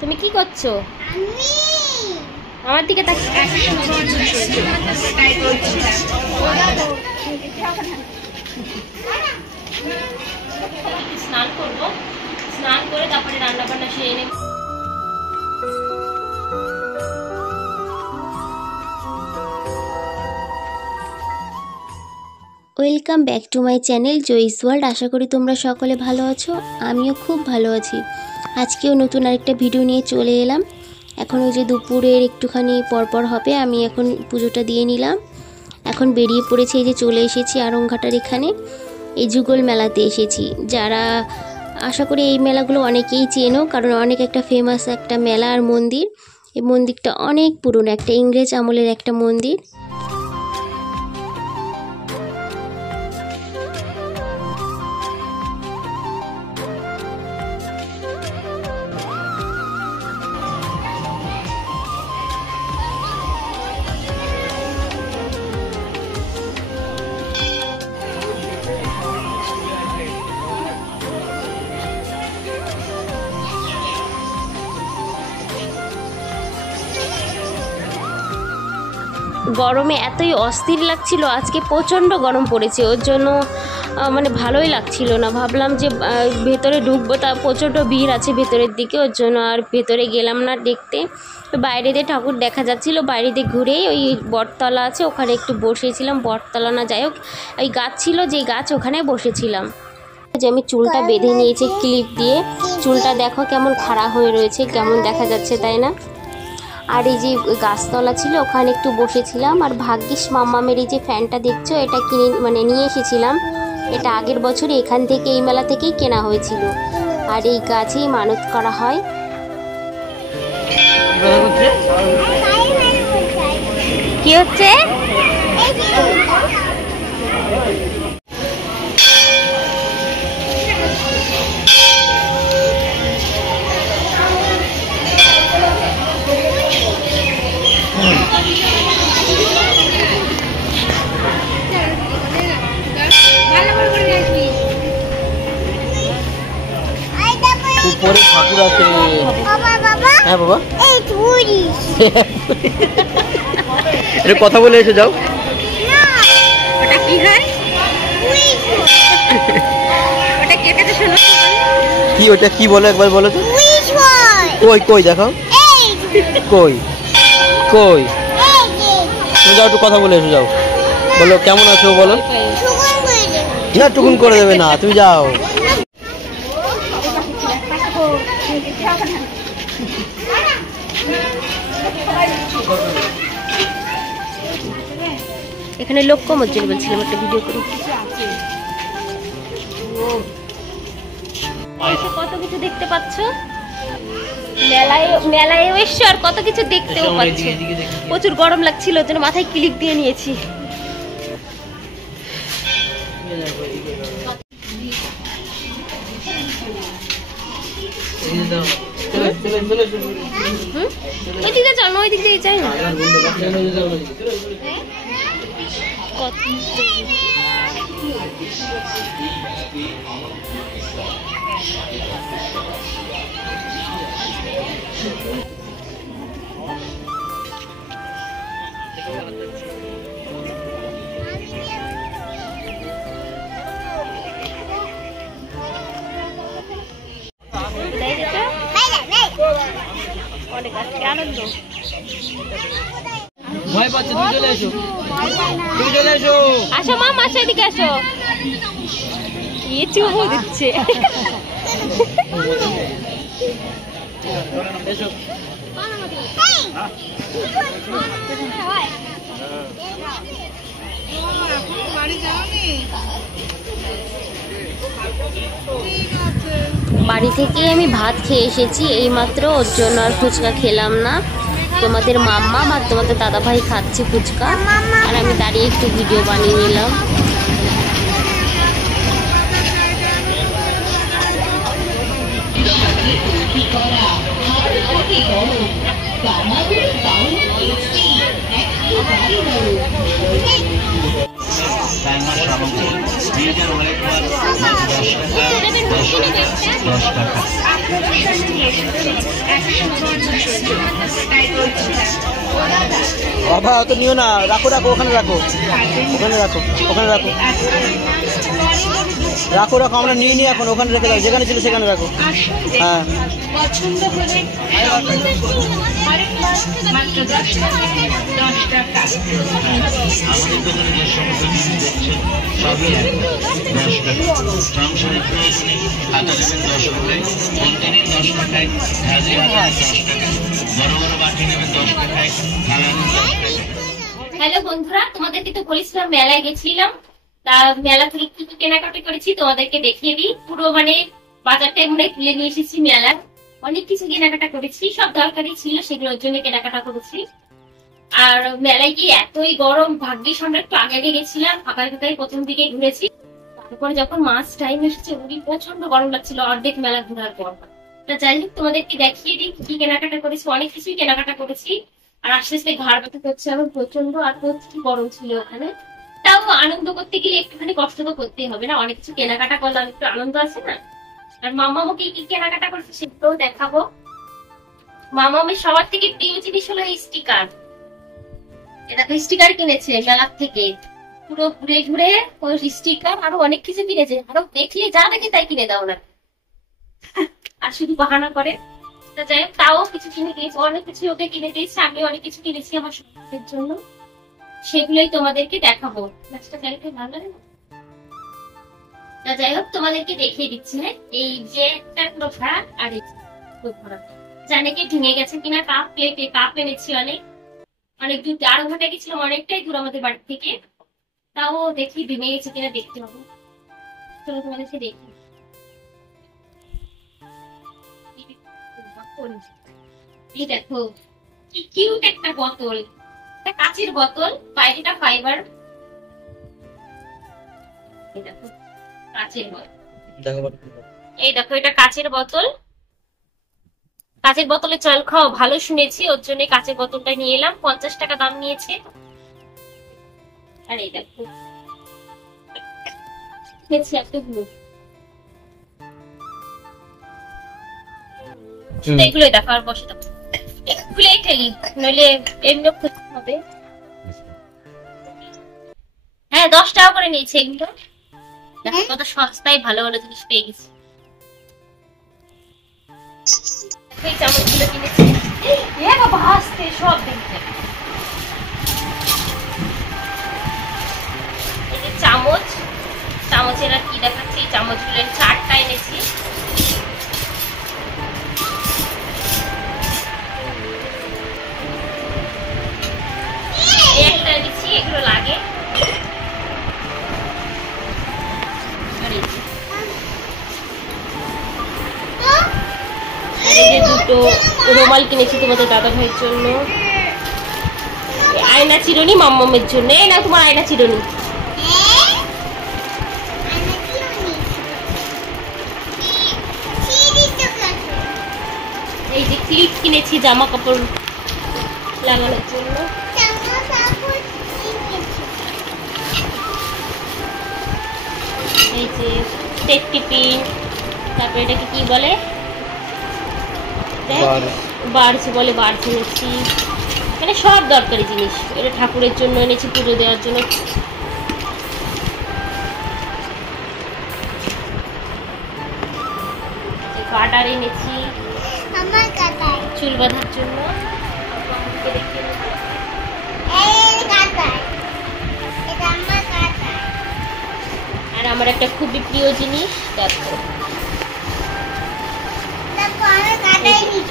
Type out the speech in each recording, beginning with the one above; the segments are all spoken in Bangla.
তুমি কি করছো? আমার দিকে স্নান করবো, স্নান করে তারপরে রান্না বান্না সেরে নেব। Welcome back to my channel Joyee's world. আশা করি তোমরা সকলে ভালো আছো, আমিও খুব ভালো আছি। আজকেও নতুন আরেকটা ভিডিও নিয়ে চলে এলাম। এখন ওই যে দুপুরের একটুখানি পরপর হবে, আমি এখন পুজোটা দিয়ে নিলাম। এখন বেরিয়ে পড়েছি, এই যে চলে এসেছি আরংঘাটার এখানে, এই যুগল মেলাতে এসেছি। যারা আশা করি এই মেলাগুলো অনেকেই চেনো, কারণ অনেক একটা ফেমাস একটা মেলা আর মন্দির। এই মন্দিরটা অনেক পুরনো, একটা ইংরেজ আমলের একটা মন্দির। গরমে এতই অস্থির লাগছিল, আজকে প্রচণ্ড গরম পড়েছে, ওর জন্য মানে ভালোই লাগছিল না। ভাবলাম যে ভেতরে ঢুকবো, তা প্রচণ্ড ভিড় আছে ভেতরের দিকে, ওর জন্য আর ভেতরে গেলাম না দেখতে। বাইরেতে ঠাকুর দেখা যাচ্ছিল, বাইরেতে ঘুরেই ওই বটতলা আছে ওখানে একটু বসেছিলাম। বটতলা না, যাই হোক ওই গাছ ছিল, যে গাছ ওখানে বসেছিলাম। যে আমি চুলটা বেঁধে নিয়েছি ক্লিপ দিয়ে, চুলটা দেখো কেমন খাড়া হয়ে রয়েছে, কেমন দেখা যাচ্ছে তাই না। আর এই যে গাছতলা ছিল ওখানে একটু বসেছিলাম। আর ভাগ্যিস মাম্মামের এই যে ফ্যানটা দেখছো, এটা কিনে নিয়ে এসেছিলাম। এটা আগের বছরই এখান থেকে, এই মেলা থেকেই কেনা হয়েছিল। আর এই গাছেই মানত করা হয়। কি হচ্ছে? উপরে ঠাকুর আছে। হ্যাঁ বাবা, এটা কথা বলে এসে যাও। ওটা কি হয়? ওটা কে কাছে শোনো কি, ওটা কি বলে একবার বলো তো। কই কই দেখো, কই কই, তুমি যাও একটু কথা বলে এসে যাও। বলো কেমন আছো বলো। না টুকুন করে দেবে না, তুমি যাও। এখানে লক্ষ্য মজ্জিল বলছিলাম, একটা ভিডিও করি। কত কিছু দেখতে পাচ্ছ, মেলায় এসছো আর কত কিছু দেখতেও পাচ্ছ। প্রচুর গরম লাগছিল, ওই জন্য মাথায় ক্লিপ দিয়ে নিয়েছি। ওই দিকে চল না, ওই দিক দিয়ে যাই না। অনেক আজকে আনন্দ। ভয় পাচ্ছে, তুমি চলে এসো, তুমি চলে এসো। আসো মা, মাসে এদিকে আসো। চুমু দিচ্ছে। বাড়ি থেকে আমি ভাত খেয়ে এসেছি এইমাত্র, ওর জন্য আর ফুচকা খেলাম না। তোমাদের মাম্মা আর তোমাদের দাদা ভাই খাচ্ছে ফুচকা, আর আমি দাঁড়িয়ে একটু ভিডিও বানিয়ে নিলাম। স্টিলের ওয়েট 10 টাকা 10 টাকা। বাবা অত নিও না, রাখো রাখো, ওখানে রাখো, ওখানে রাখো, ওখানে রাখো, রাখো রাখো, আমরা নিয়ে নিই এখন, ওখানে রেখে দাও, যেখানে ছিল সেখানে রাখো। হ্যাঁ পছন্দ হলে মাত্র 10 টাকা। আমাদের দোকানে যে সমস্ত জিনিস দেখছেন সবই একটা 10 টাকা। সংসারের প্রয়োজনে আটা নেবেন 10 টাকায়, ফোনটি নিন 10 টাকায়, ভাজি নেবেন 10 টাকায়, বড় বড় বাটি নেবেন 10 টাকায়, থালা নেন 10 টাকায়। হ্যালো বন্ধুরা, তোমাদেরকে তো বলেছিলাম মেলায় গেছিলাম, তা মেলা থেকে কি কি কেনাকাটা করেছি তোমাদেরকে দেখিয়ে দিই। পুরো মানে বাজারটা মনে তুলে নিয়ে এসেছি মেলার, অনেক কিছু কেনাকাটা করেছি, সব দরকারি ছিল সেগুলোর জন্য কেনাকাটা করেছি। আর মেলায় গিয়ে এতই গরম, ভাগ্যিস আমরা একটু আগে আগে গেছিলাম, ফাঁকায় ফাঁকায় প্রথম দিকে ঘুরেছি। তারপরে যখন মাছ টাইম এসেছে উনি প্রচন্ড গরম লাগছিল অর্ধেক মেলা ঘোরার পর। তা যাই হোক তোমাদেরকে দেখিয়ে দিই কি কেনাকাটা করেছি, অনেক কিছুই কেনাকাটা করেছি। আর আস্তে আস্তে ঘাড় ব্যথা করছে এখন প্রচন্ড, আর প্রচুর গরম ছিল ওখানে। তাও আনন্দ করতে গেলে একটুখানি কষ্ট তো করতেই হবে না, অনেক কিছু কেনাকাটা করলাম, একটু আনন্দ আছে না। আর মামাকে কি কেনাকাটা করছে সেগুলোও দেখাবো। মামামের সবার থেকে প্রিয় জিনিস হলো এই স্টিকার। এটা স্টিকার কিনেছে মেলার থেকে, পুরো ঘুরে ঘুরে ওই স্টিকার আরো অনেক কিছু কিনেছে, আরো দেখলে যা দেখে তাই কিনে দাও না, আর শুধু বাহানা করে। তা যাই হোক, তাও কিছু কিনে দিয়েছে, অনেক কিছু ওকে কিনে দিয়েছে, আমি অনেক কিছু কিনেছি আমার শরীরের জন্য, সেগুলোই তোমাদেরকে দেখাবো। গাছটা চাইতে ভালো লাগে না? তা যাই হোক তোমাদেরকে দেখিয়ে দিচ্ছি। হ্যাঁ, এই যে একটা লোফা আর এই লোফা, জানে কি ভেঙে গেছে কিনা। কাপ প্লেটে কাপ এনেছি অনেক অনেক দূর, 8 ঘন্টা গেছিলাম, অনেকটাই দূর আমাদের বাড়ি থেকে, তাও দেখি ভেঙে গেছে কিনা দেখতে হবে। চলো তোমাদেরকে দেখি। এই দেখো কি কিউট একটা বোতল, একটা কাঁচের বোতল, বাইরেটা ফাইবার। এই দেখো কাঁচের বোতল, এই দেখো এটা কাঁচের বোতল। কাঁচের বোতলে জল খাও ভালো শুনেছি, ওর জন্য কাঁচের বোতলটা নিয়ে এলাম, 50 টাকা দাম নিয়েছে। আর এই দেখো এগুলোই দেখো, আর বসে থাকো, খুলেই ঠেলি নইলে এমনি খুলতে হবে। হ্যাঁ 10 টাকা করে নিয়েছে এগুলো, দেখো কত সস্তায় ভালো ভালো জিনিস পেয়ে গেছি। এই চামচগুলো কিনেছি, বাবা হাসতে সব দেখতে। এই যে চামচ, চামচের আর কি দেখাচ্ছি, এই চামচগুলো 4টা এনেছি। একটা এনেছি, এগুলো লাগে। এই যে দুটো রুমাল কিনেছি তোমাদের দাদা ভাইয়ের জন্য, আয়না চিরুনি মাম্মামের জন্য। এই না তোমার আয়না চিরুনি। এই যে ক্লিপ কিনেছি জামা কাপড় লাগানোর জন্য। এই যে সেফটি পিন, তারপরে এটাকে কি বলে, বার্স বলে, বার্স এনেছি। মানে সব দরকারি জিনিস, এটা ঠাকুরের জন্য এনেছি, পুজো দেওয়ার জন্য। কাটার এনেছি চুল বাঁধার জন্য। আর আমার একটা খুবই প্রিয় জিনিস দেখো,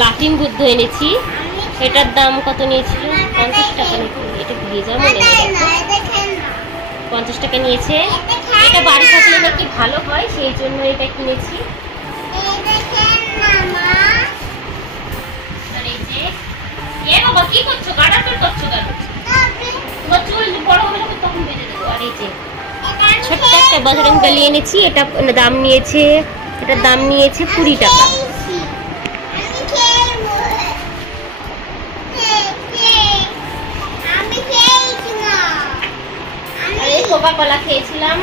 লাফিং বুদ্ধ এনেছি। এটার দাম কত নিয়েছিল? 50 টাকা নাকি, এটা ভেজা মনে হয়, 50 টাকা নিয়েছে। এটা বাড়ি থাকলে নাকি ভালো হয়, সেই জন্য এটা কিনেছি। আর এই যে বাবা কি করছো, কাটাকাটি করছো কেন? তোমার চুল বড় হলে তখন বেঁধে দেবো। আর এই যে ছোট্ট একটা বজরং বলি এনেছি, এটা দাম নিয়েছে, এটার দাম নিয়েছে 20 টাকা। কোকা কোলা খেয়েছিলাম।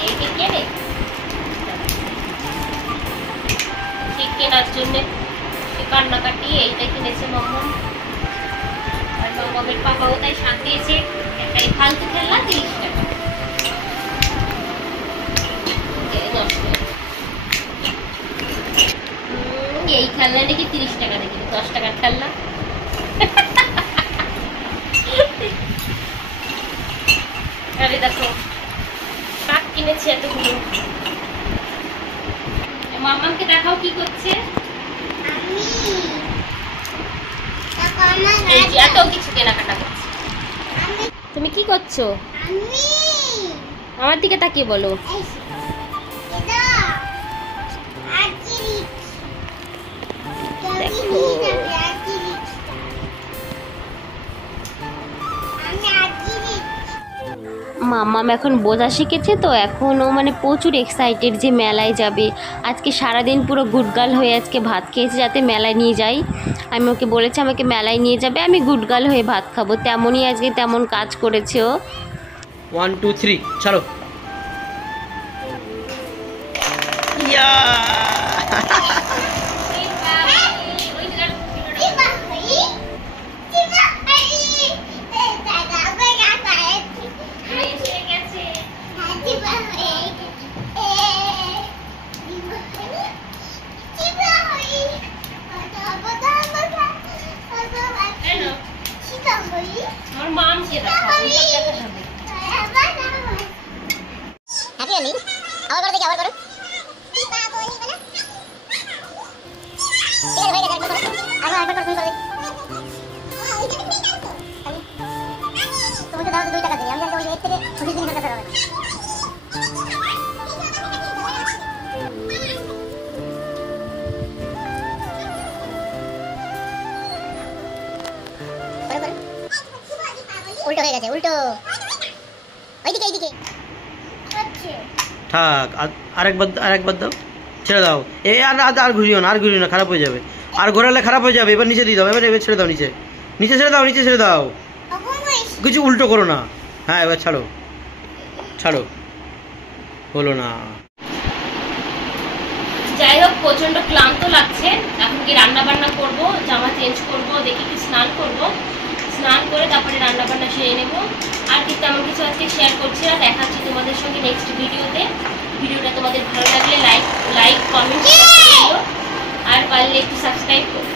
আছে, একে কেনে ঠিক কেনার জন্য কান্নাকাটি এইটাই কিনেছে মাম্মাম। আর মাম্মামের পাপাও তাই সাথ দিয়েছে একটাই ফালতু খেলনা 30 টাকা। এই খেলনা নাকি 30 টাকা নাকি 10 টাকার খেলনা। আরে দেখো কাক কিনেছে এতগুলো। মাম্মামকে দেখাও কি করছে। এই যে এত কিছু কেনাকাটা করছে। তুমি কি করছো? আমার দিকে তাকিয়ে বলো। দেখো মাম্মাম এখন বোঝা শিখেছে তো এখন ও মানে প্রচুর এক্সাইটেড যে মেলায় যাবে। আজকে সারাদিন পুরো গুডগার্ল হয়ে আজকে ভাত খেয়েছে যাতে মেলায় নিয়ে যাই। আমি ওকে বলেছি আমাকে মেলায় নিয়ে যাবে, আমি গুডগার্ল হয়ে ভাত খাবো। তেমনই আজকে তেমন কাজ করেছে ও। 1 2 3 ছাড়ো। ইয়া আমার মামকে দেখাও হ্যাপি হলি আবার করো দেখি আবার করো ঠিক আছে হয়ে গেছে একবার করো আবার তুমি করো তুমি তো দাও 2 টাকা দিই আমি জানি ওই এর থেকে 20 দিন টাকা হবে উল্টো হয়ে গেছে উল্টো ওইদিকে এইদিকে থাক আরেকবার দাও, ছেড়ে দাও। আর ঘুরিও না খারাপ হয়ে যাবে। আর ঘোরালে খারাপ হয়ে যাবে। এবার নিচে দিয়ে দাও, এবার ছেড়ে দাও, নিচে ছেড়ে দাও। কিছু উল্টো করো না। হ্যাঁ এবার ছাড়ো হলো না। যাই হোক প্রচন্ড ক্লান্ত লাগছে। এখন কি রান্না বান্না করবো, জামা চেঞ্জ করবো, দেখি কি স্নান করবো, স্নান করে তারপরে রান্না বান্না সেরে নেবো। আর কি তেমন কিছু আজকে শেয়ার করছি না, দেখাচ্ছি তোমাদের সঙ্গে নেক্সট ভিডিওতে। ভিডিওটা তোমাদের ভালো লাগলে লাইক কমেন্ট আর পারলে একটু সাবস্ক্রাইব করো।